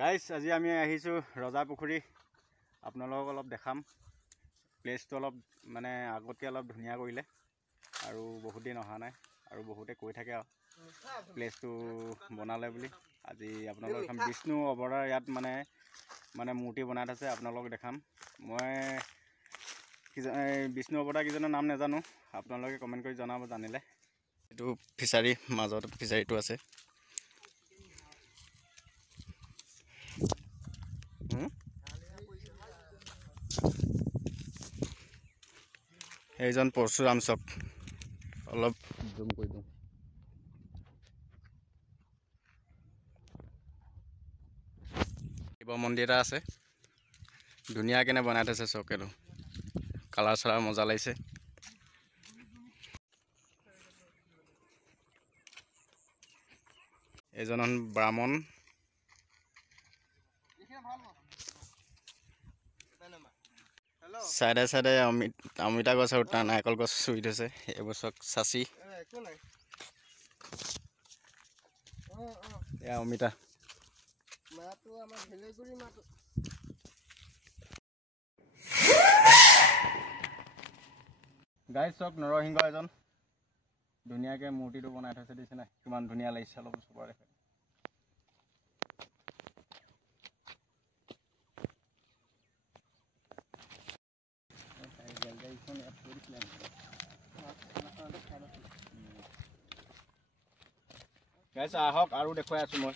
Guys আজি আমি আহিছোঁ ৰজাপুখুৰী। আপোনালোকক অলপ দেখাম। প্লেচটো অলপ মানে আগতকৈ অলপ ধুনীয়া কৰিলে আৰু বহুত দিন অহা নাই আৰু বহুতে কৈ থাকে আৰু প্লেচটো বনালে বুলি। আজি আপোনালোকক দেখাম বিষ্ণু অৱতাৰ ইয়াত মানে মূৰ্তি বনাই থৈছে, আপোনালোকক দেখাম। মই বিষ্ণু অৱতাৰ কেইজনৰ নাম নাজানো, আপোনালোকে কমেণ্ট কৰি জনাব জানিলে। এইটো ফিচাৰী, মাজত ফিচাৰীটো আছে। এইজন পৰশুৰাম চক, অলপ জুম কৰি দিওঁ। শিৱ মন্দিৰ এটা আছে, ধুনীয়াকৈ বনাই থৈছে চক। এইটো কালাৰ চালাৰ মজা লাগিছে। এজন ব্ৰাহ্মণ, চাইডে চাইডে অমিতা গছ আৰু নাৰিকল গছ ৰুই থৈছে। এইবোৰ চক চাচি, এয়া অমিতা। গাইজ চক নৰসিংহ এজন ধুনীয়াকৈ মূৰ্তিটো বনাই থৈছে, দিছে নাই কিমান ধুনীয়া লাগিছে। অলপ চবৰে দেখে। গাইজ আহক আৰু দেখুৱাই আছোঁ মই।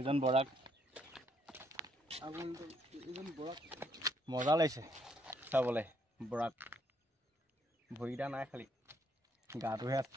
এজন বৰাক মজা লাগিছে চাবলৈ। বৰাক ভৰিটা নাই, খালি গাটোহে আছে।